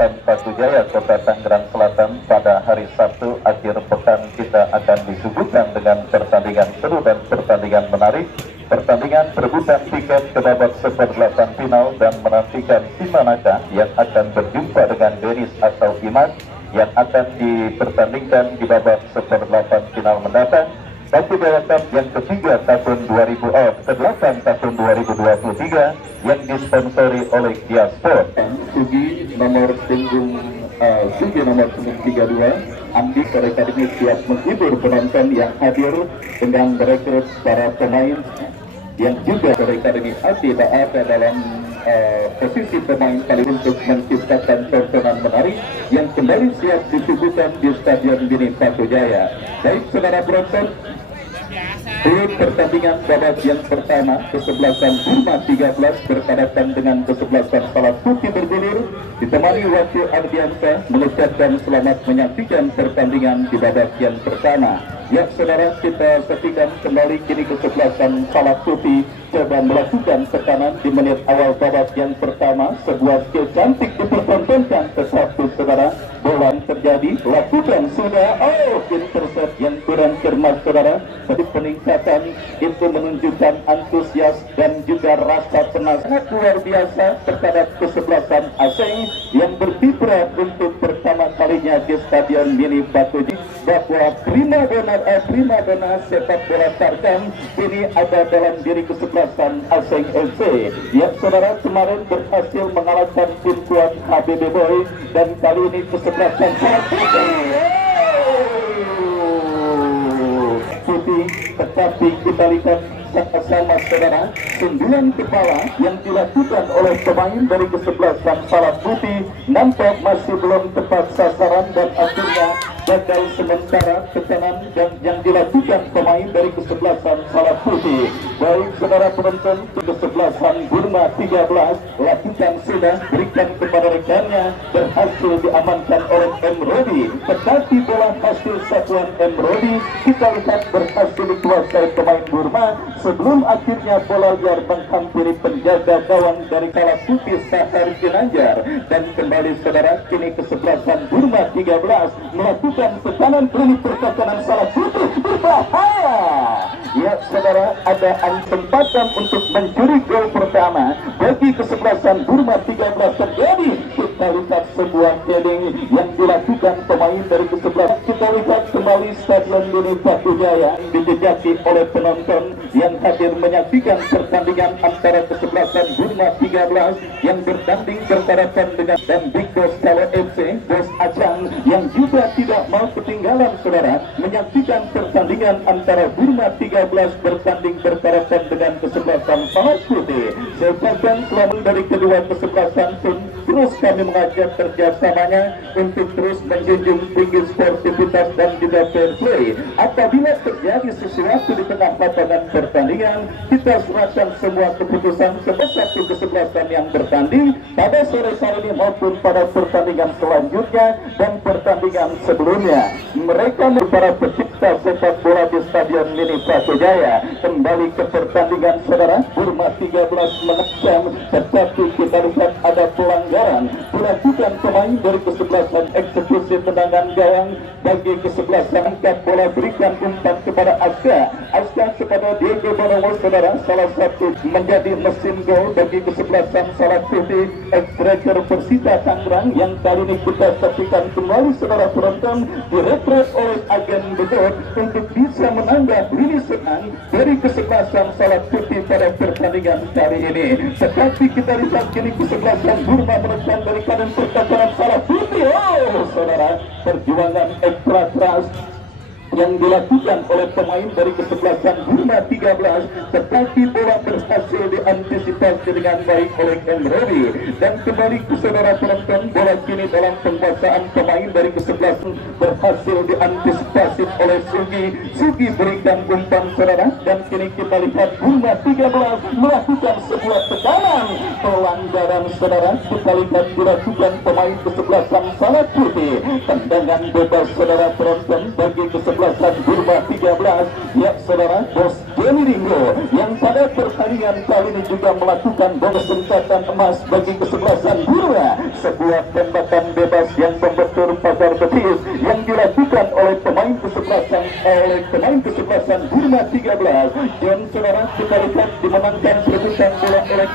Kecamatan Batu Jaya, Kota Tangerang Selatan pada hari Sabtu akhir pekan kita akan disuguhkan dengan pertandingan seru dan pertandingan menarik. Pertandingan perebutan tiket ke babak seperdelapan final dan menantikan tim manakah yang akan berjumpa dengan Denis atau Iman yang akan dipertandingkan di babak seperdelapan final mendatang. Batu Jaya Cup yang ketiga tahun 2008 tahun 2023 yang disponsori oleh Kia Sport. Sugi nomor punggung 32, Andi Akademi siap menghibur penonton yang hadir dengan merekrut para pemain yang juga Akademi tidak ada dalam posisi pemain kali untuk menciptakan tontonan menarik yang kembali siap disuguhkan di Stadion Mini Batu Jaya. Baik saudara penonton, di pertandingan babak yang pertama, kesebelasan Burma 13 berhadapan dengan kesebelasan Salah Putih bergulir, ditemani wakil Ardiansa mengucapkan selamat menyaksikan pertandingan di babak yang pertama. Ya saudara, kita saksikan kembali kini kesebelasan Salah Putih coba melakukan tekanan di menit awal babak yang pertama. Sebuah skill cantik dipertontonkan ke satu saudara. Bola terjadi, lakukan sudah, intercept yang kurang cermat saudara. Tadi peningkatan itu menunjukkan antusias dan juga rasa tenang sangat luar biasa terhadap kesebelasan asing yang berkiprah untuk pertama kalinya di Stadion Mini Batu Jaya. Bahwa prima dona sepak bola Tarkam ini ada dalam diri kesebelasan asing FC. Ya saudara, kemarin berhasil mengalahkan tim kuat HBB Boy dan kali ini kesebelasan Putih, tetapi kita lihat sama saudara, sundulan kepala yang dilakukan oleh pemain dari kesebelasan Salah Putih nampak masih belum tepat sasaran dan akhirnya gagal sementara tekanan yang dilakukan pemain dari kesebelasan Salah Putih. Baik saudara penonton, kesebelasan Burma 13 lakukan sudah, berikan kepada rekannya, berhasil diamankan oleh Emrodi, tetapi bola hasil satuan Emrodi kita lihat berhasil dikuasai pemain Burma sebelum akhirnya bola liar menghampiri penjaga gawang dari Salah Putih Sahar Ginanjar. Dan kembali saudara, kini kesebelasan Burma 13 melakukan tekanan klinik pertahanan Salah Putih berbahaya. Ya saudara, ada kesempatan untuk mencuri gol pertama bagi kesebelasan Burma 13 terjadi. Kita lihat sebuah heading yang dilakukan pemain dari kesebelasan. Kita lihat kembali Stadion Mini Batu Jaya dijejaki oleh penonton yang hadir menyaksikan pertandingan antara kesebelasan Burma 13 yang bertanding berhadapan dengan dan Big Boss Salo FC, Bos Acang yang juga tidak mau ketinggalan saudara menyaksikan pertandingan antara Burma 13 bertanding berhadapan dengan kesebelasan Salah Putih. Sepakan selamat dari kedua kesebelasan pun terus kami mengajak kerjasamanya untuk terus menjunjung tinggi sportivitas dan juga fair play. Apabila terjadi sesuatu di tengah lapangan pertandingan, kita serahkan semua keputusan kepada satu kesebelasan yang bertanding pada sore hari ini maupun pada pertandingan selanjutnya dan pertandingan sebelumnya. Mereka para pencipta sepak bola di Stadion Mini Batu Jaya. Kembali ke pertandingan saudara, Burma 13 mengecam, tetapi kita lihat ada pelanggaran dilakukan pemain dari kesebelasan eksekusi tendangan gawang bagi kesebelasan angkat bola, berikan umpan kepada Aska kepada Diego Bonomo saudara, salah satu menjadi mesin gol bagi kesebelasan Salah Putih ex-striker Persita Tangerang yang kali ini kita saksikan kembali saudara penonton direkrut oleh agen Bedot untuk bisa menambah lini serang dari kesebelasan Salah Putih pada pertandingan kali ini. Tetapi kita lihat kini kesebelasan Burma menekan dari kanan pertahanan Salah Putih. Saudara, perjuangan ekstra keras yang dilakukan oleh pemain dari kesebelasan Burma 13, tetapi bola berhasil diantisipasi dengan baik oleh Emrodi. Dan kembali ke saudara penonton, bola kini dalam penguasaan pemain dari kesebelasan berhasil diantisipasi oleh Sugi berikan umpan saudara, dan kini kita lihat Burma 13 melakukan sebuah tekanan pelanggaran saudara. Kita lihat dilakukan pemain kesebelasan Salah Putih, tendangan bebas saudara penonton bagi kesebelasan kesebelasan Burma 13, ya saudara, Bos Johnny Ringo yang pada pertandingan kali ini juga melakukan bonus pencatan emas bagi kesebelasan Burma. Sebuah tembakan bebas yang membentur pagar betis yang dilakukan oleh pemain kesebelasan Burma 13. Dan saudara, kita lihat dimenangkan perebutan bola oleh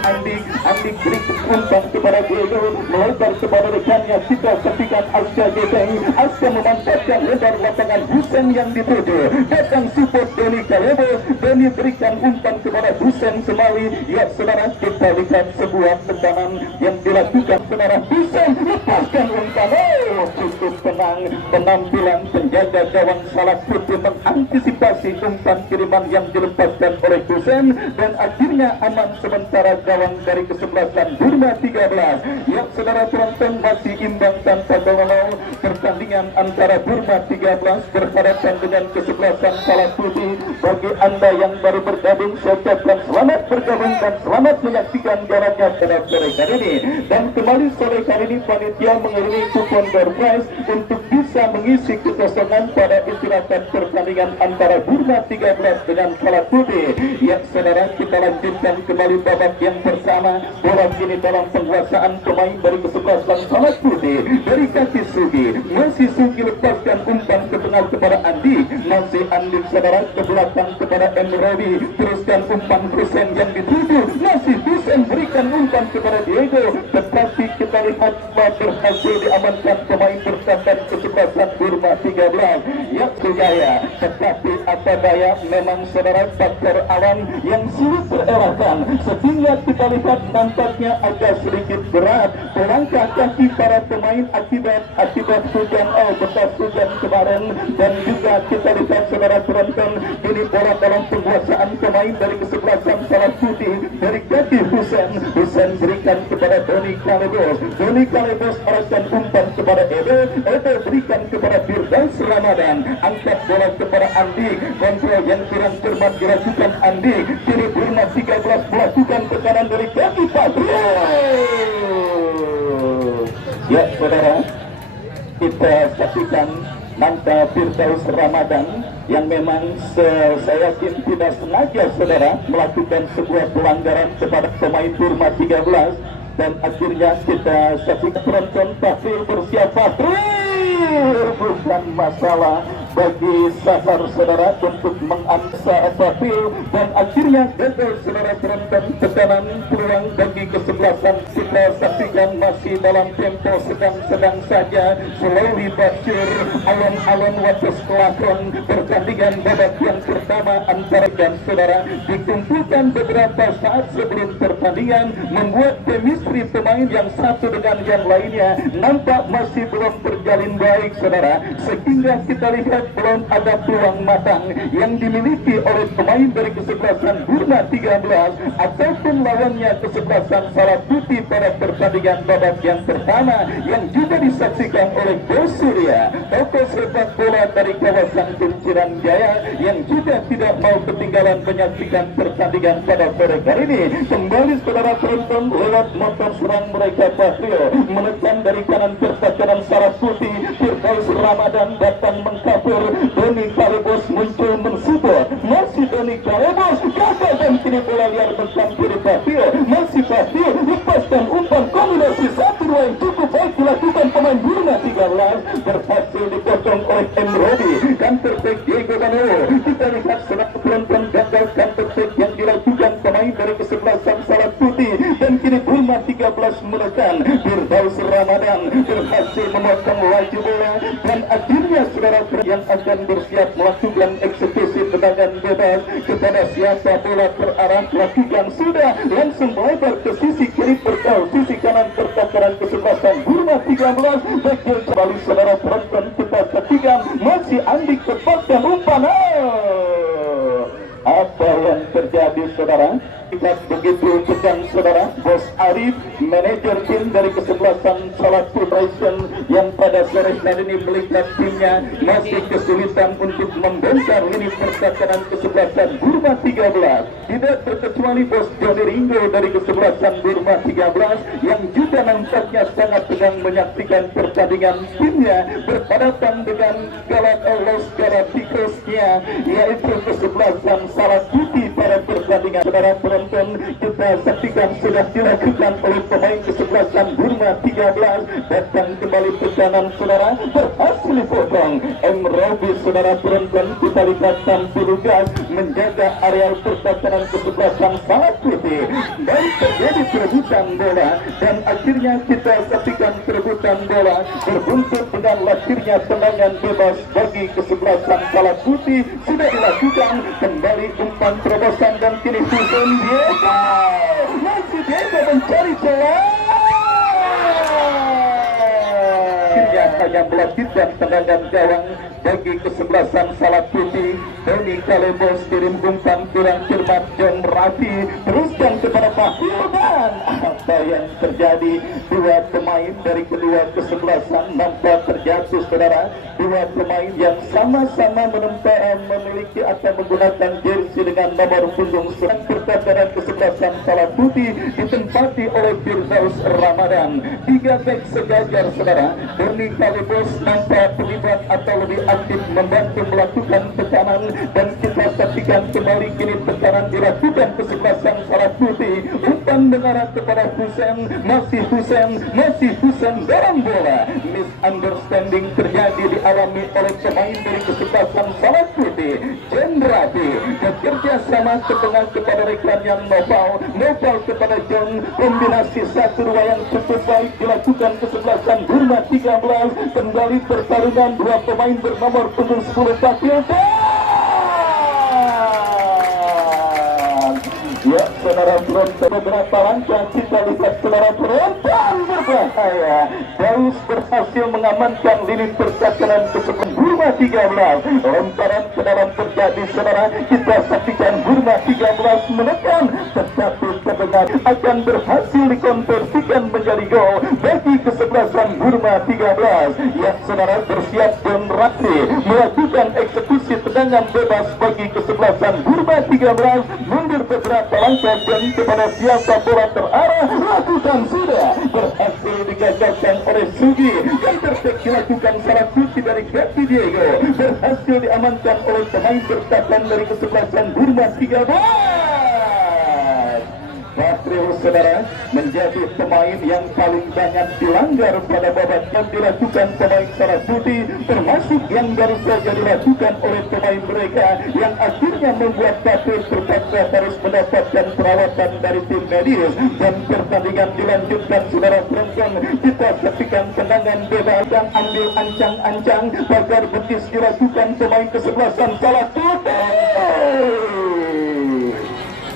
Andi beri umpan kepada Diego, melebar kepada rekannya. Kita saksikan Aska Geteng. Aska memantapkan lebar lapangan Husen yang dituju. Datang support Doni Kalebo. Doni berikan umpan kepada Husen Semali. Ya saudara, kita lihat sebuah tendangan yang dilakukan saudara. Husen lepaskan umpan. Oh, cukup tenang penampilan penjaga gawang Salak Putih mengantisipasi umpan kiriman yang dilepaskan oleh Husen, dan akhirnya aman sementara gawang dari kesebelasan Burma 13. Ya saudara penonton, masih imbang tanpa gol. Pertandingan antara Burma 13 berhadapan dengan kesebelasan Salak Putih. Bagi anda yang baru bergabung, saya ucapkan selamat bergabung dan selamat menyaksikan jalannya pada sore kali ini. Dan kembali sore kali ini panitia mengiringi kupon door prize untuk bisa mengisi kekosongan pada istirahat pertandingan antara Burma 13 dengan Salak Putih. Ya saudara, kita lanjutkan kembali babak yang pertama. Bola kini dalam penguasaan pemain dari kesebelasan Salak Putih. Dari kaki Sugi, masih Sugi lepaskan umpan ke tengah kepada Andi. Masih Andi saudara ke belakang kepada Emrobi. Teruskan umpan Husen yang dituju. Masih Husen berikan umpan kepada Diego. Tetapi kita lihat berhasil diamankan pemain bertahan kesebelasan Burma 13. Ya Sujaya, tetapi apa daya, memang saudara faktor alam yang sulit terelakkan, sehingga kita lihat nampaknya agak sedikit berat melangkah kaki para pemain akibat hujan bekas hujan kemarin. Dan juga kita lihat saudara penonton, ini bola dalam penguasaan pemain dari kesebelasan Salak Putih. Dari kaki Husen berikan kepada Doni Kalebos. Doni Kalebos arahkan umpan kepada Ede berikan kepada Firdaus Ramadan. Angkat bola kepada Andi. Kontrol yang kurang cermat dilakukan Andi. Kini Burma 13 melakukan tekanan dari kaki Patrio. Ya saudara, kita saksikan Manta Firdaus Ramadan yang memang saya yakin tidak sengaja saudara melakukan sebuah pelanggaran kepada pemain Burma 13. Dan akhirnya kita saksikan penonton Fahril bersiap. Fahril bukan masalah bagi Sahar saudara untuk mengangsa Fahril, dan akhirnya gagal saudara penonton. Tekanan peluang bagi kesebelasan kita saksikan masih dalam tempo sedang saja. Slowly Bashir alon-alon wates kelakon. Pertandingan babak yang pertama antara dan saudara dikumpulkan beberapa saat sebelum pertandingan, membuat chemistry pemain yang satu dengan yang lainnya nampak masih belum terjalin baik saudara, sehingga kita lihat belum ada peluang matang yang dimiliki oleh pemain dari kesebelasan Burma 13 ataupun lawannya kesebelasan Salak Putih pada pertandingan babak yang pertama, yang juga disaksikan oleh Bos Surya, tokoh sepak bola dari kawasan Kunciran Jaya, yang juga tidak mau ketinggalan menyaksikan pertandingan pada sore kali ini. Kembali saudara penonton, lewat motor serang mereka Fahril menekan dari kanan pertahanan Salak Putih. Firdaus Ramadan datang mengkapur. Doni Kalebos muncul mensupport. Masih Doni Kalebos gagal, dan kini bola liar mencampuri Fahril. Masih Fahril lepaskan umpan kombinasi 1-2 yang cukup baik dilakukan pemain Burma 13, berhasil dipotong oleh Emrobi. Counter back Diego Danilo. Kita lihat serangan penonton gagal counter back yang dilakukan pemain dari kesebelasan Salak Putih, dan kini Burma 13 menekan. Firdaus Ramadan berhasil memotong laju bola, dan akhirnya saudara yang akan bersiap melakukan eksekusi tendangan bebas kepada siapa bola terarah lakukan sudah langsung melebar ke sisi kiri sisi kanan pertahanan kesebelasan Burma 13. Bagian kembali saudara penonton, kita saksikan masih Andi lepaskan umpan. Apa yang terjadi saudara? Kita begitu tegang saudara. Bos Arif, manajer tim dari kesebelasan Salak Putih yang pada sore hari ini melihat timnya masih kesulitan untuk membongkar lini pertahanan kesebelasan Burma 13. Tidak terkecuali Bos Johnny Ringo dari kesebelasan Burma 13 yang juga nampaknya sangat tegang menyaksikan pertandingan timnya berhadapan dengan Galak Los Galactico lainnya, yaitu kesebelasan Salah Putih pada pertandingan. Saudara penonton, kita saksikan sudah dilakukan oleh pemain kesebelasan Burma 13. Datang kembali ke kanan saudara, berhasil dipotong M. Robi. Saudara penonton, kita lihat tampil gas menjaga areal pertahanan kesebelasan Salah Putih, dan terjadi perebutan bola, dan akhirnya kita saksikan perebutan bola berbuntut dengan lahirnya tendangan bebas bagi kesebelasan Salah Putih. Sudah dilakukan kembali umpan terobosan, dan kini Husen Diego masih Diego mencari celah, hanya melakukan tendangan gawang bagi kesebelasan Salah Putih. Tony Kalebos kirim umpan kurang cermat, John Rafi teruskan kepada Pak Hildan. Apa yang terjadi? Dua pemain dari kedua kesebelasan nampak terjatuh saudara. Dua pemain yang sama-sama memiliki atau menggunakan jersey dengan nomor punggung serang. Pertahanan kesebelasan Salah Putih ditempati oleh Firdaus Ramadan. Tiga bek sejajar saudara. Tony Kalebos nampak terlibat atau lebih aktif membantu melakukan tekanan, dan kita saksikan kembali kini tekanan dilakukan kesebelasan Salah Putih. Umpan mengarah kepada Husen, masih Husen dalam bola. Misunderstanding terjadi dialami oleh pemain dari kesebelasan Salah Putih. Jendrati bekerja sama ke tengah kepada rekan yang Noval kepada John. Kombinasi 1-2 yang cukup baik dilakukan kesebelasan Burma 13. Kembali pertarungan dua pemain bernomor punggung 10 Pakil. Ya, saudara penonton, beberapa langkah kita lihat saudara penonton berbahaya. Daus berhasil mengamankan lini pertahanan kesebelasan Burma 13. Lemparan ke dalam terjadi saudara. Kita saksikan Burma 13 menekan, tetapi terdengar akan berhasil dikonversikan menjadi gol bagi kesebelasan Burma 13. Ya, saudara, bersiap John Ratri melakukan eksekusi tendangan bebas bagi kesebelasan Burma 13. Mundur beberapa langkah dan kepada siapa bola terarah, lakukan sudah berhasil digagalkan oleh Sugi, yang tertek dilakukan Salah Putih dari kaki Diego, berhasil diamankan oleh pemain bertahan dari kesebelasan Burma 13. Patriel saudara menjadi pemain yang paling banyak dilanggar pada babak yang dilakukan pemain Salah Putih, termasuk yang baru saja dilakukan oleh pemain mereka, yang akhirnya membuat Patriel terpaksa harus mendapatkan perawatan dari tim medis, dan pertandingan dilanjutkan saudara penonton. Kita saksikan tendangan bebas dan ambil ancang-ancang, pagar betis dilakukan pemain kesebelasan Salah Putih.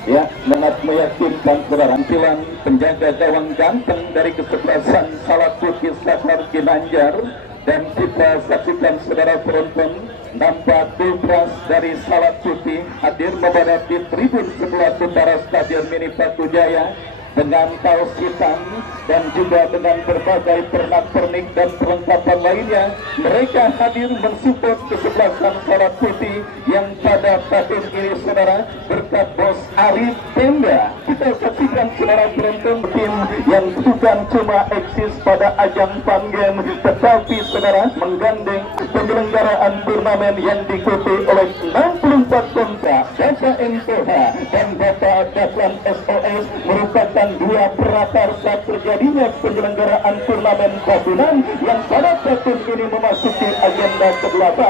Ya, sangat meyakinkan keterampilan penjaga gawang ganteng dari kesebelasan Salah Putih Safar Ginanjar. Dan kita saksikan saudara penonton, nampak Pilpres dari Salah Putih hadir memadati tribun sebelah utara Stadion Mini Patujaya dengan kaos hitam dan juga dengan berbagai pernak-pernik dan perlengkapan lainnya. Mereka hadir mensupport kesebelasan Salah Putih yang pada tahun ini saudara berkat bos Arif Tenda. Kita saksikan saudara penonton, tim yang bukan cuma eksis pada ajang Fun Game, tetapi saudara menggandeng penyelenggaraan turnamen yang diikuti oleh 64 kontrak KKMPH dan Bapak Daslan SOS, merupakan dua prakarsa terjadinya penyelenggaraan turnamen tahunan yang pada tahun ini memasuki agenda ke-8.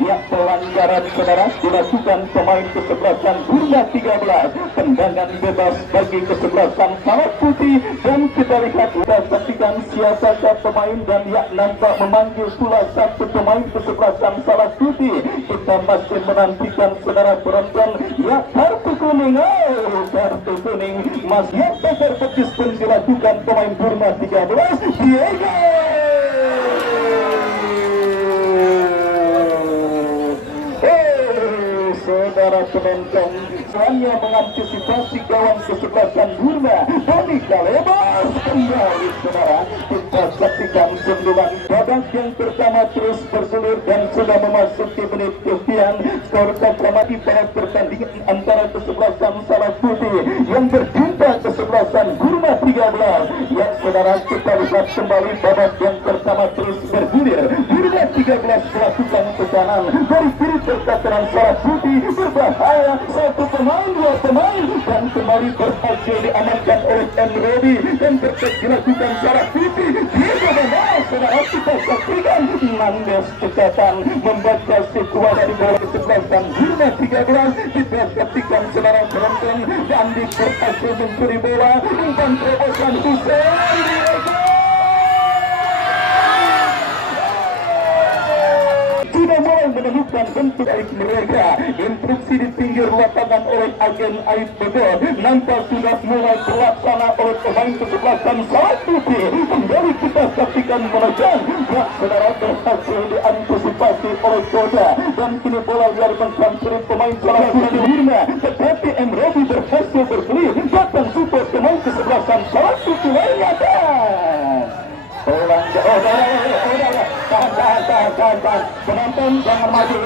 Yang pelanggaran saudara dilakukan pemain kesebelasan Burma 13, tendangan bebas bagi kesebelasan Salah Putih, dan kita lihat kita saksikan siasat pemain, dan yang nampak memanggil pula satu pemain kesebelasan Salah Putih. Kita masih menantikan saudara penonton, ya kartu kuning, kartu kuning masih pagar betis pun dilakukan pemain Burma 13 Diego. Saudara penonton, hanya mengantisipasi gawang kesebelasan Burma, Tony Kalebos kembali saudara. Kita saksikan sundulan babak yang pertama terus bergulir dan sudah memasuki menit kesekian. Skor tercermati pada pertandingan antara kesebelasan Salah Putih yang berjumpa kesebelasan Burma 13 yang saudara, kita lihat kembali babak yang pertama terus bergulir. Burma 13 melakukan tekanan dari kiri pertahanan Salah Putih, berbahaya, satu pemain, dua pemain, dan kembali berhasil diamankan oleh Robi dan dilakukan Salah Putih. Dia benar, saudara, kita saksikan Nandes Cekatan membaca situasi di bola kesebelasan Burma 13, diperhatikan saudara penonton dan berhasil mencuri bola dan terobosan Hussein sudah mulai menemukan bentuk aib mereka. Instruksi di pinggir lapangan oleh agen aib Bogor nampak sudah mulai terlaksana oleh pemain kesebelasan Salah Putih. Kembali kita saksikan menekan saudara, berhasil diantisipasi oleh Koda dan kini bola diarahkan kiri pemain Salah Putih Burma, tetapi Robi berhasil berkelir datang support pemain kesebelasan Salah Putih lainnya. Tahan. Penonton jangan maju.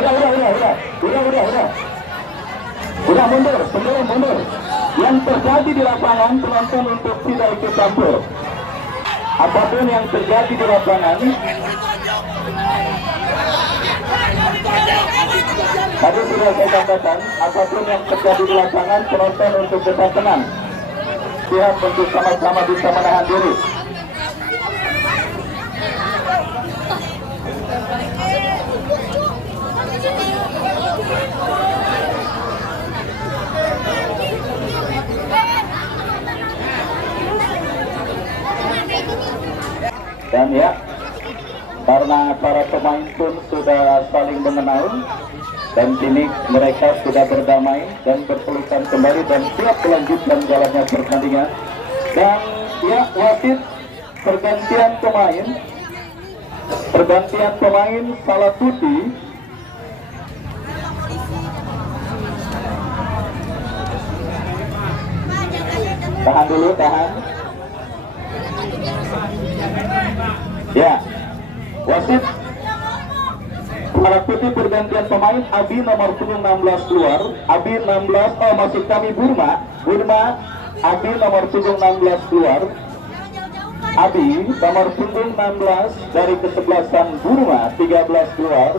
Udah mundur. Yang terjadi di lapangan, penonton untuk tidak ikut campur. Apapun yang terjadi di lapangan, tadi sudah saya katakan, apapun yang terjadi di lapangan, penonton untuk tetap tenang. Pihak untuk sama-sama bisa menahan diri. Dan ya, karena para pemain pun sudah saling mengenal dan kini mereka sudah berdamai dan berpelukan kembali dan siap melanjutkan jalannya pertandingan. Dan ya, wasit pergantian pemain Salah Putih. Tahan. Ya, wasit Salah Putih pergantian pemain. Abi nomor punggung 16 keluar. Abi 16, maksud kami Burma Abi nomor punggung 16 keluar. Abi nomor punggung 16 dari kesebelasan Burma 13 keluar.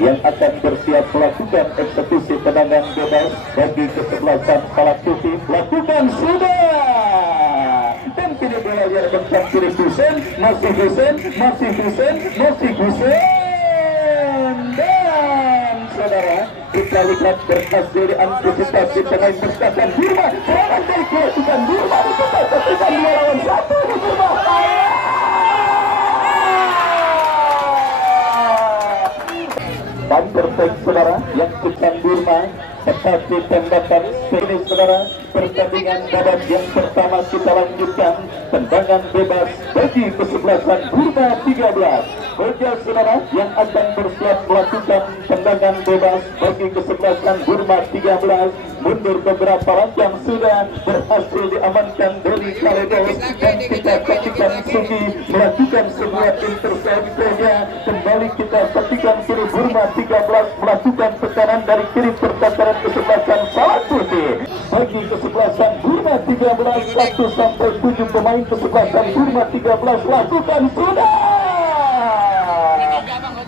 Yang akan bersiap melakukan eksekusi tendangan bebas bagi kesebelasan Salah Putih. Lakukan sudah. Dan kini bola diarahkan kiri Hussein. Dan saudara, kita lihat berhasil diantisipasi pemain bertahan Burma. Serangan dari kewajiban Burma ditetapkan 2 lawan 1 di Burma. Dan bertahan saudara yang bukan Burma, tetapi tembakan ini saudara. Pertandingan babak yang pertama kita lanjutkan. Tendangan bebas bagi kesebelasan Burma 13. Bagi saudara yang akan bersiap melakukan tendangan bebas bagi kesebelasan Burma 13, mundur beberapa langkah sudah berhasil diamankan dari Kaledos dan kita saksikan Sugi melakukan sebuah interceptnya. Kembali kita saksikan kiri Burma 13 melakukan tekanan dari kiri pertahanan kesebelasan Salah Putih. Bagi kesebelasan Burma 13, 1 sampai 7 pemain kesebelasan Burma 13 lakukan sudah.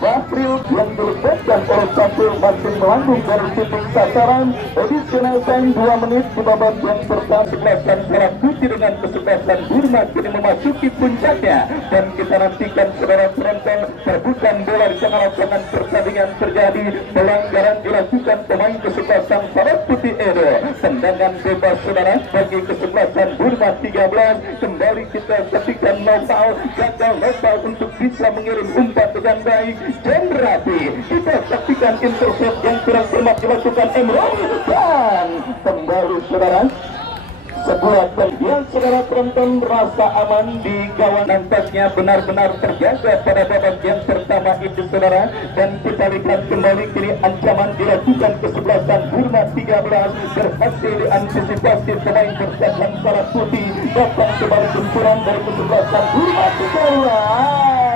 Bakril yang dilepaskan oleh Sapil masih melambung dari titik sasaran. Additional time 2 menit di babak yang pertama. Kesebelasan Salah Putih dengan kesebelasan Burma kini memasuki puncaknya. Dan kita nantikan saudara penonton terbukan bola di tengah lapangan pertandingan terjadi. Pelanggaran dilakukan pemain kesebelasan Salah Putih Edo. Tendangan bebas saudara bagi kesebelasan Burma 13. Kembali kita saksikan Nopal gagal untuk bisa mengirim umpan dengan baik. Dan rapi kita saksikan intercept yang kurang cermat dilakukan Robi dan kembali saudara sebuah yang saudara penonton rasa aman di gawang nampaknya benar-benar terjaga pada babak yang pertama itu saudara. Dan kita lihat kembali kini ancaman dilakukan kesebelasan Burma 13 berhasil diantisipasi pemain bertahan Salah Putih. Datang kembali benturan dari kesebelasan Burma 13.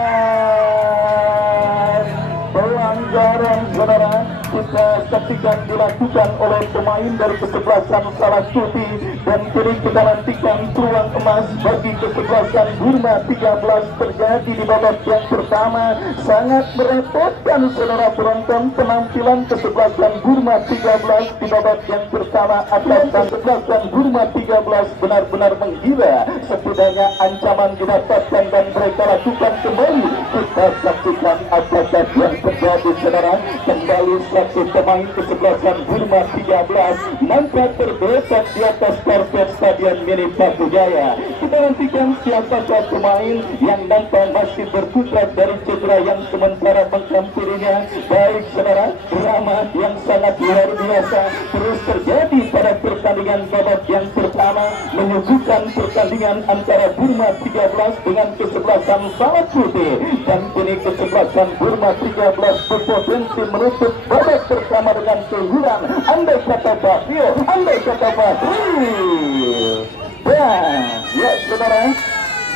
Pelanggaran saudara, kita saksikan dilakukan oleh pemain dari kesebelasan Salasuti, dan kini kita nantikan peluang emas bagi kesebelasan Burma 13 terjadi di babak yang pertama. Sangat merepotkan saudara penonton penampilan kesebelasan Burma 13 di babak yang pertama atas kesebelasan Burma 13 benar-benar menggila. Setidaknya ancaman didapatkan dan mereka lakukan kembali. Kita saksikan apakah yang terjadi saudara. Kembali satu pemain kesebelasan Burma 13 nampak terbetak di atas karpet Stadion Mini Batujaya. Kita nantikan siapakah pemain yang nampak masih berkutat dari cedera yang sementara menghampirinya. Baik saudara, drama yang sangat luar biasa terus terjadi pada pertandingan babak yang pertama, menyuguhkan pertandingan antara Burma 13 dengan kesebelasan Salasuti, dan kini kesebelasan Burma 13 berpotensi menutup babak pertama dengan keunggulan. Andai kata Bahio, andai kata Bahio. Ya saudara,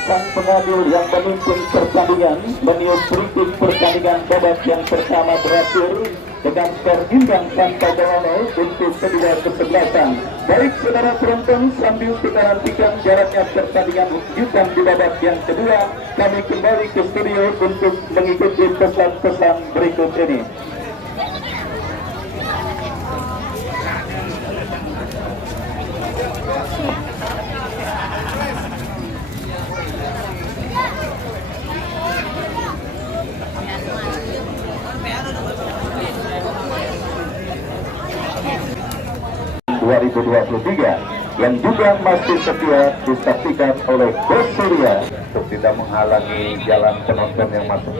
sang pengadil yang memimpin pertandingan meniup kritik pertandingan babak yang pertama berakhir dengan skor imbang tanpa gol untuk kedua kesebelasan. Baik saudara penonton, sambil kita nantikan jaraknya pertandingan lanjutan di babak yang kedua, kami kembali ke studio untuk mengikuti pesan-pesan berikut ini. Yang juga masih setia disaksikan oleh Bos Surya untuk tidak menghalangi jalan penonton yang masuk.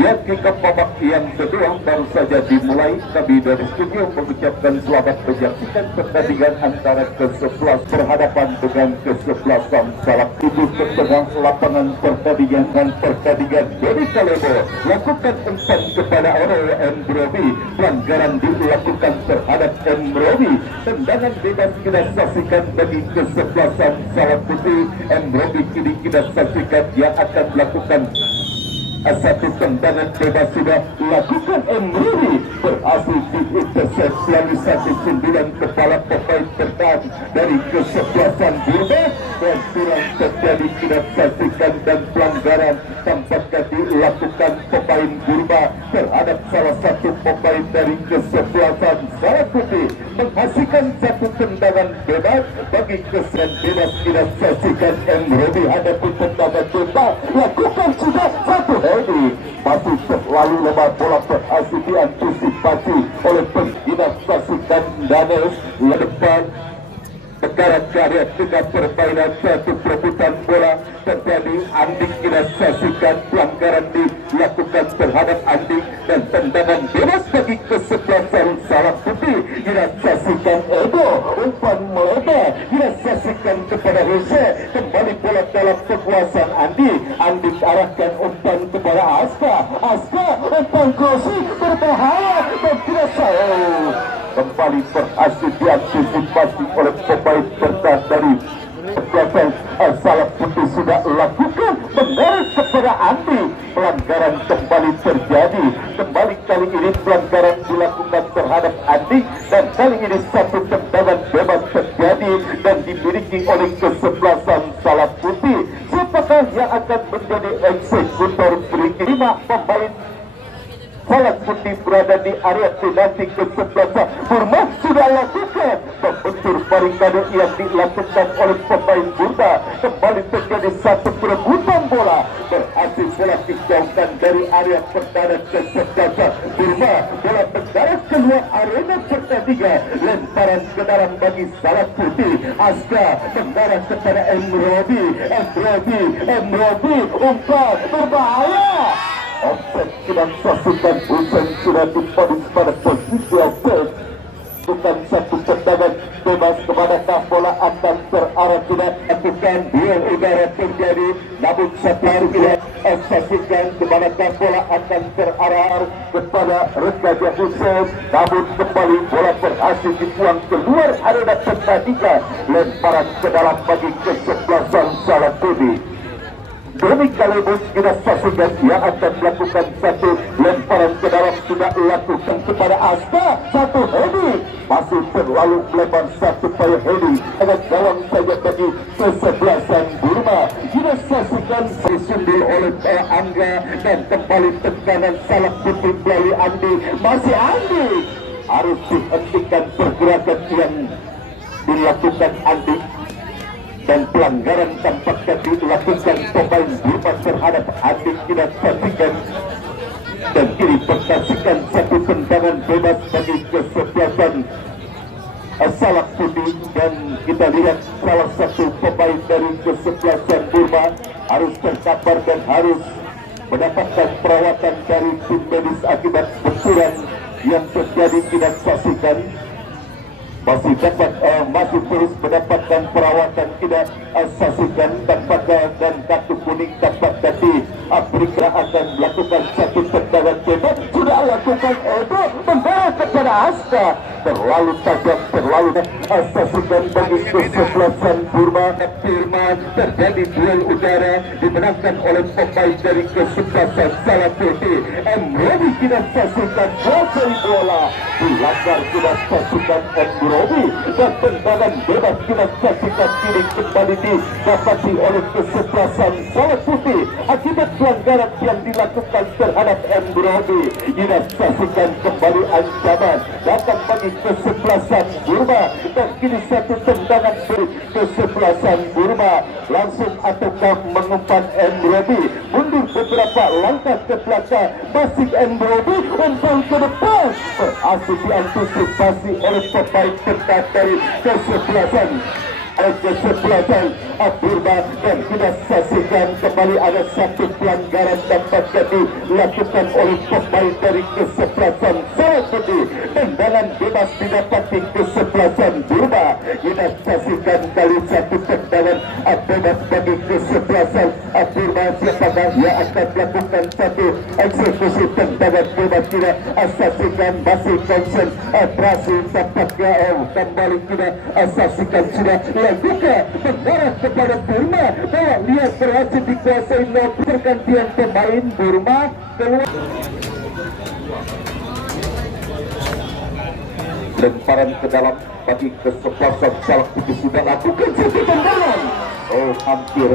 Ya, kick-off babak yang kedua baru saja dimulai. Kami dari studio mengucapkan selamat menyaksikan pertandingan antara ke-11 berhadapan dengan ke-11 Salak Ibu ke tengah lapangan pertandingan. Dan pertandingan dari Kalebo lakukan umpan kepada Aurel Mbrobi. Pelanggaran dilakukan terhadap Mbrobi. Tendangan bebas kita saksikan bagi ke-11 Salak Putih. Mbrobi kini kita saksikan yang akan melakukan satu tendangan bebas sudah lakukan. Mbrobi berhasil diintersepsi melalui satu sundulan kepala pemain bertahan dari kesebelasan Burma, dan kurang terjadi tidak saksikan, dan pelanggaran tampaknya dilakukan pemain Burma terhadap salah satu pemain dari kesebelasan Salasuti, menghasilkan satu tendangan bebas bagi kesebelasan bebas tidak saksikan. Mbrobi hadapi tendangan bebas lakukan sudah satu heady, masih terlalu lemah, bola berhasil diantisipasi oleh pengginas saksikan Danes ke depan. Negara karya dengan permainan satu perebutan bola terjadi. Andik kita saksikan pelanggaran dilakukan terhadap Andik, dan tendangan bebas bagi kesebelasan Salak Putih. Kita saksikan Edo, umpan melebar, kita saksikan kepada Jose, kembali bola dalam kekuasaan Andi. Andik arahkan umpan kepada Aska, umpan crossing berbahaya dan tidak sayang. Kembali berhasil diantisipasi oleh pemain bertahan dari kesebelasan Salak Putih sudah lakukan mengarik kepada Andi. Pelanggaran kembali terjadi. Kembali kali ini pelanggaran dilakukan terhadap Andi, dan kali ini satu tendangan bebas terjadi dan dimiliki oleh kesebelasan Salak Putih. Siapakah yang akan menjadi eksekutor free kick? 5 pemain Salak Putih berada di area penalti kesebelasan Burma sudah lakukan membentur barikade yang dilakukan oleh pemain Burma. Kembali terjadi satu perebutan bola, berhasil bola dijauhkan dari area pertahanan kesebelasan Burma. Bola mendarat keluar arena pertandingan, lemparan ke dalam bagi Salak Putih. Aska mendarat kepada Mbrobi, umpan berbahaya. Offset sedang saksikan. Husen sudah diponis pada posisi offset. Bukan satu tendangan bebas kepada bola akan terarah, tidak lakukan duel udara terjadi, namun satu tidak saksikan kepada bola akan terarah kepada Rekaja Husen, namun kembali bola berhasil dibuang keluar arena pertandingan. Lemparan ke dalam bagi kesebelasan Salak Putih. Sekaligus kita saksikan yang akan melakukan satu lemparan ke dalam, sudah lakukan kepada Asta, satu heading masih terlalu melebar, satu payah heading agak gawang saja bagi kesebelasan Burma. Kita saksikan disundul oleh Angga dan kembali tekanan salah putih melalui Andi, masih Andi harus dihentikan pergerakan yang dilakukan Andi, dan pelanggaran tampaknya dilakukan pemain Burma terhadap Andi. Kita saksikan dan kini persaksikan satu tendangan bebas bagi kesebelasan Salak Putih, dan kita lihat salah satu pemain dari kesebelasan Burma harus terkapar dan harus mendapatkan perawatan dari tim medis akibat benturan yang terjadi. Kita saksikan masih dapat masih terus mendapatkan perawatan. Kita saksikan tampaknya dan kartu kuning tampaknya di Afrika akan melakukan satu tendangan bebas, sudah lakukan itu mengarah kepada Asta, terlalu tajam, terlalu saksikan bagi kesebelasan Burma. Terjadi duel udara dimenangkan oleh pemain dari kesebelasan Salak Putih. Robi kita saksikan kuasai bola dilanggar, kita saksikan Robi, dan tendangan bebas kita saksikan kini kembali didapati oleh kesebelasan Salak Putih akibat pelanggaran yang dilakukan terhadap Robi. Kita saksikan kembali ancaman datang bagi kesebelasan Burma, dan kini satu tendangan dari kesebelasan Burma langsung ataukah mengumpan Robi mundur beberapa langkah ke belakang, masih Robi umpan ke depan berhasil diantisipasi oleh pemain tengah dari kesebelasan Burma, dan kita saksikan kembali ada satu pelanggaran dapat dilakukan oleh pemain dari kesebelasan Salak Putih. Tendangan bebas didapati kesebelasan Burma. Kita saksikan kali satu tendangan bebas bagi kesebelasan Burma. Siapakah yang akan melakukan satu eksekusi tendangan bebas? Kita saksikan masih konsentrasi tampaknya kembali kita saksikan sudah buka mengarah kepada Burma. Kalau lihat berhasil dikuasai pergantian pemain Burma keluar. Lemparan ke dalam bagi kesebelasan Salak Putih, sudah lakukan satu tendangan. Hampir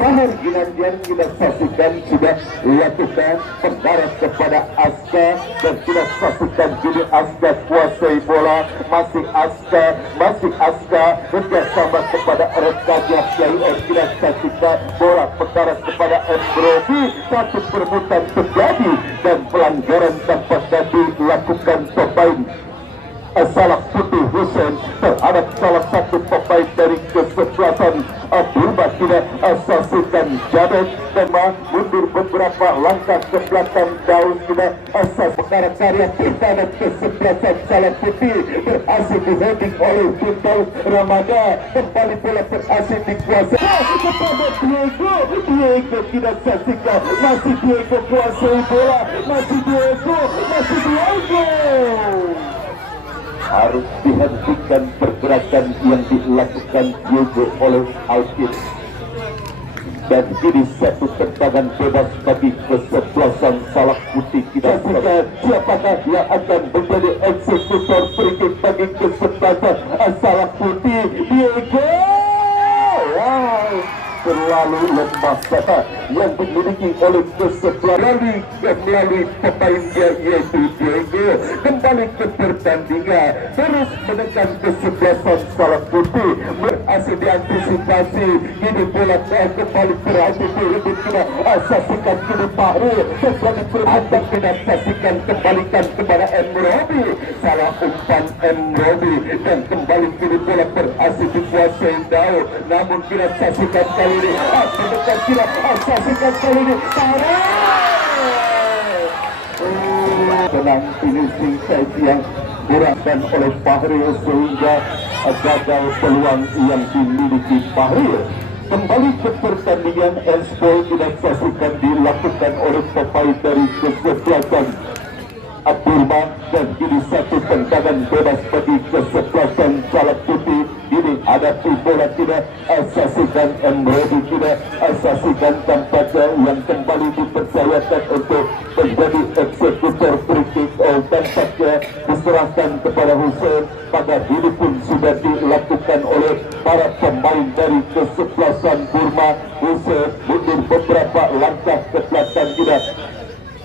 Bahar Ginanjar kita saksikan sudah lakukan mengarah kepada Aska, dan kita saksikan kini Aska kuasai bola, masih Aska kerjasama kepada rekannya player. Kita saksikan bola mengarah kepada Robi, satu perebutan terjadi dan pelanggaran dapat dilakukan pemain Salak Putih Hussein terhadap salah satu pemain dari kesebelasan Burma. Kita saksikan Jabet Tema mundur beberapa langkah ke belakang daun. Kita saksikan karya pertahanan kesebelasan Salak Putih berhasil diheading oleh Firdaus Ramada. Kembali bola berhasil dikuasai kepada Diego. Kita saksikan masih Diego kuasai bola, masih Diego. Harus dihentikan pergerakan yang dilakukan Diego oleh Alkit, dan kini satu tendangan bebas bagi kesebelasan Salak Putih. Kita saksikan siapakah yang akan menjadi eksekutor free kick bagi kesebelasan Salak Putih. Diego, terlalu lemah kata yang dimiliki oleh kesebelasan melalui pemainnya yaitu Diego. Kembali ke pertandingan, terus menekan kesebelasan Salak Putih, berhasil diantisipasi. Kini bola kembali berhasil direbut. Kita saksikan kini Fahri kembali berhadap. Kita saksikan kembalikan kepada Robi, salah umpan Robi, dan kembali kini bola berhasil dikuasai Daud. Namun kita saksikan kali ini mendekat, kita saksikan kali ini tenang finishing sesi yang kurangkan oleh Fahri sehingga gagal peluang yang dimiliki Fahri. Kembali ke pertandingan, handball tidak saksikan dilakukan oleh pemain dari kesebelasan Burma, dan kini satu tendangan bebas bagi kesebelasan Salak Putih. ini ada bola tidak saksikan Emredi tidak saksikan tampaknya yang kembali dipercayakan untuk menjadi eksekutor free kick tampaknya diserahkan kepada Hussein. Pada ini pun sudah dilakukan oleh para pemain dari kesebelasan Burma. Hussein mundur beberapa langkah ke belakang tidak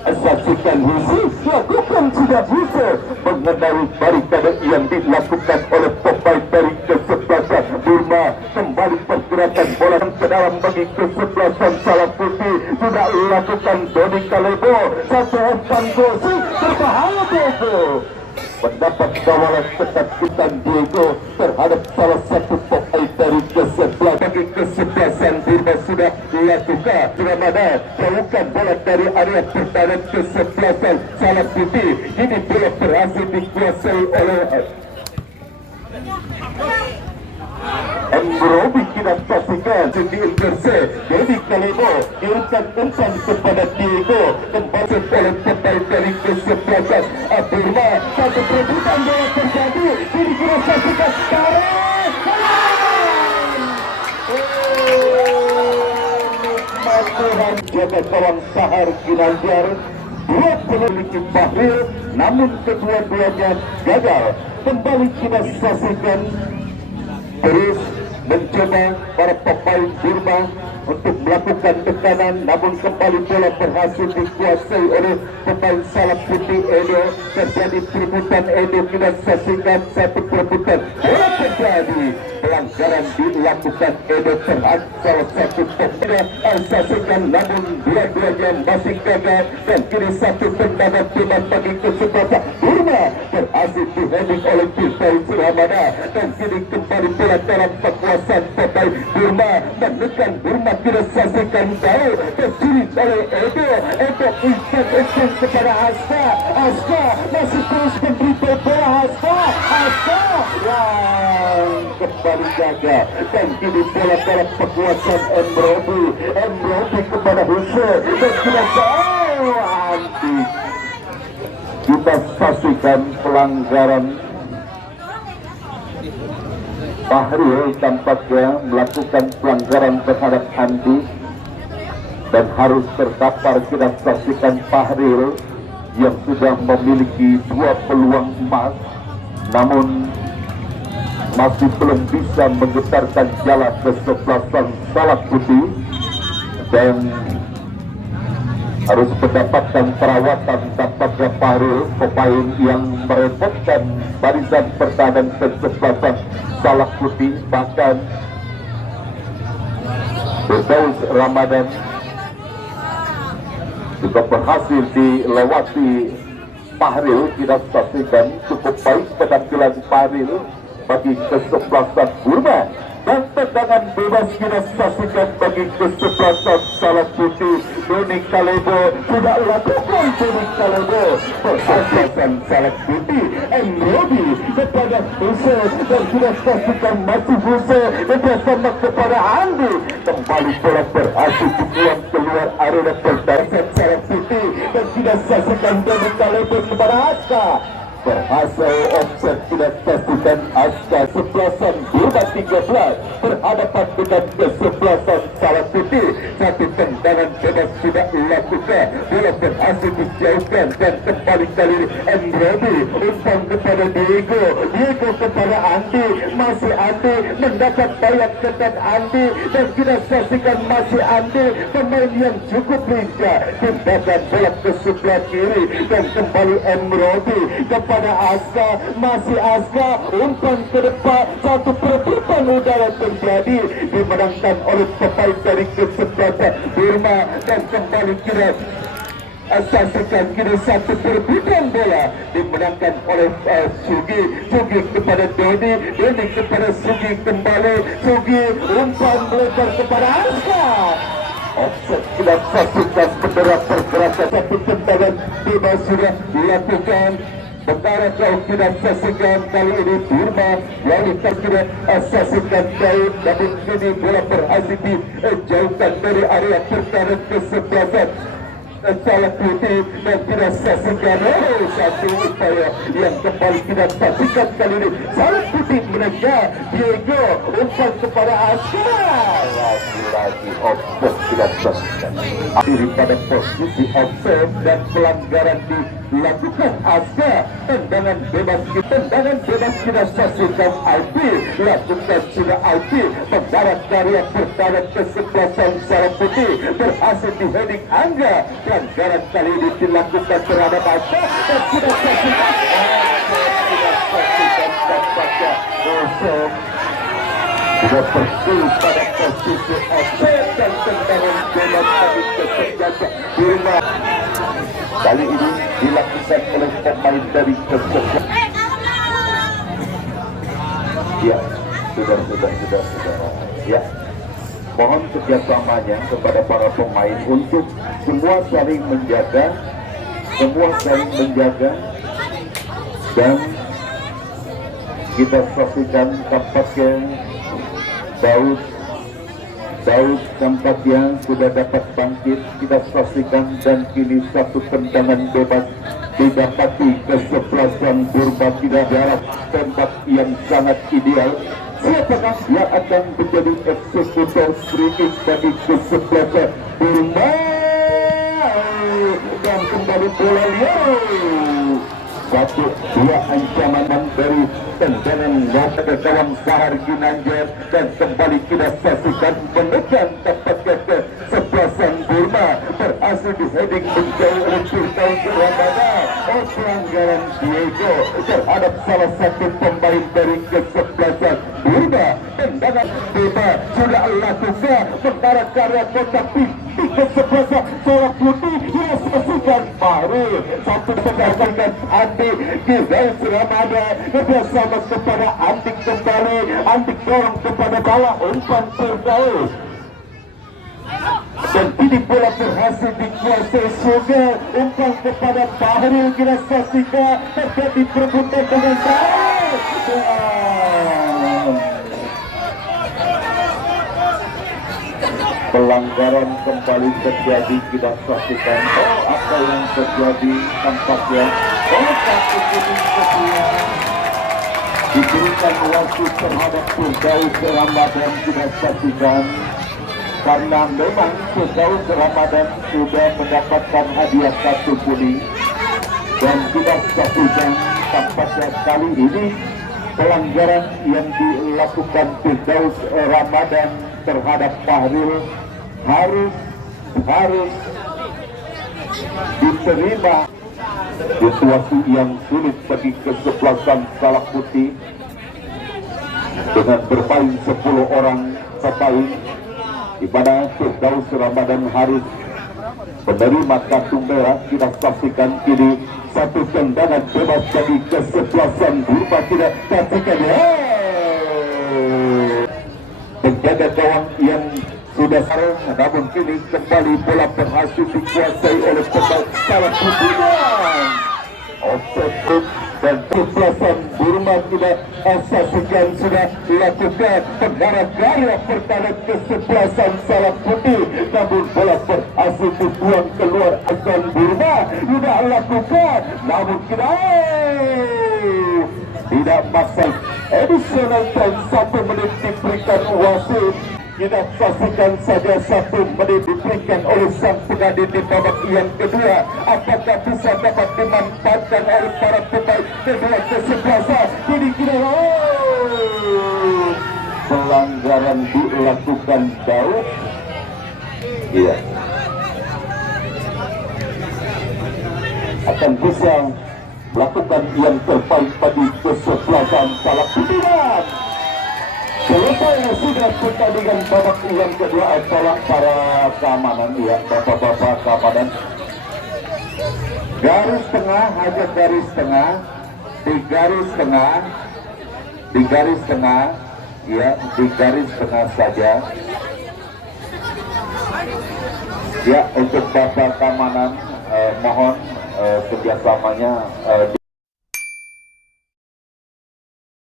saksikan Hussein lakukan sudah Hussein mengenai barikade yang dilakukan oleh pemain dari kesebelasan Burma. Kembali pergerakan bola ke dalam bagi kesebelasan Salah Putih sudah dilakukan Doni Kalebo. Satu umpan gol berbahaya Diego mendapat kawalan ketakutan Diego terhadap salah satu pemain dari kesebelasan. Bagi kesebelasan Burma sudah dilakukan Ramadan jauhkan bola dari area pertahanan kesebelasan Salah Putih. Ini bola berhasil dikuasai oleh Emrobi. Kita saksikan di Inverse Doni Kalebo kirimkan umpan kepada Diego kembali oleh pemain dari kesebelasan Burma. Satu perebutan bola terjadi. Ini kita saksikan sekarang. Nikmat jaga gawang Sahar Ginanjar. Dua memiliki Bahril, namun kedua-duanya gagal. Kembali kita saksikan terus mencoba para pemain Burma untuk melakukan tekanan, namun kembali bola berhasil dikuasai oleh pemain Salah Putih Edo. Terjadi perebutan Edo. Kita saksikan satu perebutan bola terjadi, pelanggaran dilakukan Edo terhadap salah satu pemain. Saksikan namun dua-duanya masih gagal dan kini satu tendangan bola bagi kesebelasan Burma berhasil diheading oleh Piltai Suramada dan kini kembali bola dalam kekuasaan pemain Burma menekan Burma. Kita saksikan jauh tercuri oleh Edo. Edo instan kepada Haska. Haska masih terus memberi bola. Haska yang kembali gagal dan kini bola dalam kekuasaan Emrobi kepada Hussein dan kita jauh anti. Kita saksikan pelanggaran Bahril tampaknya melakukan pelanggaran terhadap Andi dan harus terdapat. Kita saksikan Bahril yang sudah memiliki 2 peluang emas namun masih belum bisa menggetarkan jala kesebelasan Salah Putih dan harus mendapatkan perawatan. Tampaknya Bahril pemain yang merepotkan barisan pertahanan kesebelasan Salah Putih, bahkan Firdaus Ramadan juga berhasil dilewati Bahril. Kita saksikan cukup baik penampilan Bahril bagi kesebelasan Burma dan tendangan bebas kita saksikan bagi kesebelasan Salah Putih. Doni Kalebo sudah lakukan. Doni Kalebo kesebelasan Salah Putih Emrobi kepada Hussein dan kita saksikan masih Hussein bersama kepada Andi. Kembali bola berhasil dibuang keluar area pertahanan Salah Putih dan kita saksikan Doni Kalebo kepada Haska. Berhasil offset. Kita saksikan Aska kesebelasan Burma 13 berhadapan dengan kesebelasan Salah Putih. Satu tendangan bebas tidak dilakukan, bola berhasil dijauhkan dan kembali kali ini Emrobi umpan kepada Diego kepada Andi. Masih Andi mendapat banyak tekan Andi dan kita saksikan masih Andi pemain yang cukup lincah tindakan bola ke sebelah kiri dan kembali Emrobi kepada Aska. Masih Aska umpan ke depan. Satu perebutan udara terjadi dimenangkan oleh pemain dari kesebelasan Burma dan kembali kita saksikan kini satu perebutan bola dimenangkan oleh Sugi kepada Doni kepada Sugi kembali. Sugi umpan melebar kepada Aska. Offset. Kita saksikan bendera pergerakan. Satu tendangan bebas sudah dilakukan. Bendera jauh kita saksikan kali ini Burma lalu kita saksikan jauh namun kini bola berhasil dijauhkan dari area pertahanan kesebelasan salah putih dan tidak saksikan satu upaya yang kembali tidak saksikan kali ini. Salah putih menegar Diego umpan kepada Askar, lagi-lagi offset tidak saksikan daripada posisi offset dan pelanggaran dilakukan Askar. Tendangan bebas tidak saksikan IP, lakukan sudah IP membarat karya pertahanan kesebelasan salah putih berhasil di heading Angga. Pelanggaran kali ini dilakukan terhadap Askar dan tidak saksikan tampaknya kosong. Sudah pergi pada posisi offset dan tendangan bebas tadi kesebelasan Burma. Kali ini dilakukan oleh pemain dari kesebelasan. Ya, sudah. Ya, mohon kerjasamanya kepada para pemain untuk semua saling menjaga, dan kita saksikan tampaknya Daud tampaknya sudah dapat bangkit, kita saksikan, dan kini satu tendangan bebas didapati kesebelasan Burma. Tidak jarak tembak yang sangat ideal. Siapakah yang akan menjadi eksekutor free kick bagi kesebelasan Burma? Dan kembali bola liar. 1-2 ancaman dari tendangan ke gawang Sahar Ginanjar, dan kembali kita saksikan menekan tepat ke kesebelasan Burma berhasil di heading menjauh oleh Firdaus Ramadan. Pelanggaran Diego terhadap salah satu pemain dari kesebelasan Burma. Tendangan bebas sudah lakukan mendarat karya tetapi di kesebelasan salah putih yang saksikan baru satu pendatangan Andi Firdaus Ramadan bersama kepada Andik kembali. Andik dorong kepada bawah umpan Firdaus, dan kini bola berhasil dikuasai Sugar. Umpan kepada Bahrul, kita saksikan terjadi perebutan dengan baik. Pelanggaran kembali terjadi, kita saksikan. Apa yang terjadi tampaknya kartu kuning kedua diberikan wasit terhadap Firdaus Ramadan. Kita saksikan karena memang Firdaus Ramadan sudah mendapatkan hadiah kartu kuning, dan kita saksikan tampaknya kali ini pelanggaran yang dilakukan Firdaus Ramadan terhadap Fahrul harus diterima. Situasi yang sulit bagi kesebelasan salah putih dengan bermain 10 orang pemain, di mana Firdaus Ramadan harus menerima kartu merah. Kita saksikan kini satu tendangan bebas bagi kesebelasan Burma. Tidak saksikan penjaga gawang yang sudah sarang, namun kini kembali bola berhasil dikuasai oleh pemain salah putih. Offset dan kesebelasan Burma tidak saksikan sudah dilakukan pengarah gaya pertahanan kesebelasan salah putih, namun bola berhasil dibuang keluar akan Burma. Tidak lakukan, namun tidak masuk. Additional time 1 menit diberikan wasit. Kita saksikan saja 1 menit diberikan oleh sang pengadil di babak yang kedua. Apakah bisa dapat dimanfaatkan oleh para pemain kedua kesebelasan? Kini pelanggaran dilakukan Daud. Iya, akan bisa melakukan yang terbaik bagi kesebelasan salah putih. Selesai sudah pertandingan babak yang kedua. Tolak para keamanan, ya bapak-bapak keamanan, garis tengah, hanya garis tengah, di garis tengah, ya di garis tengah saja. Ya, untuk bapak keamanan mohon kerjasamanya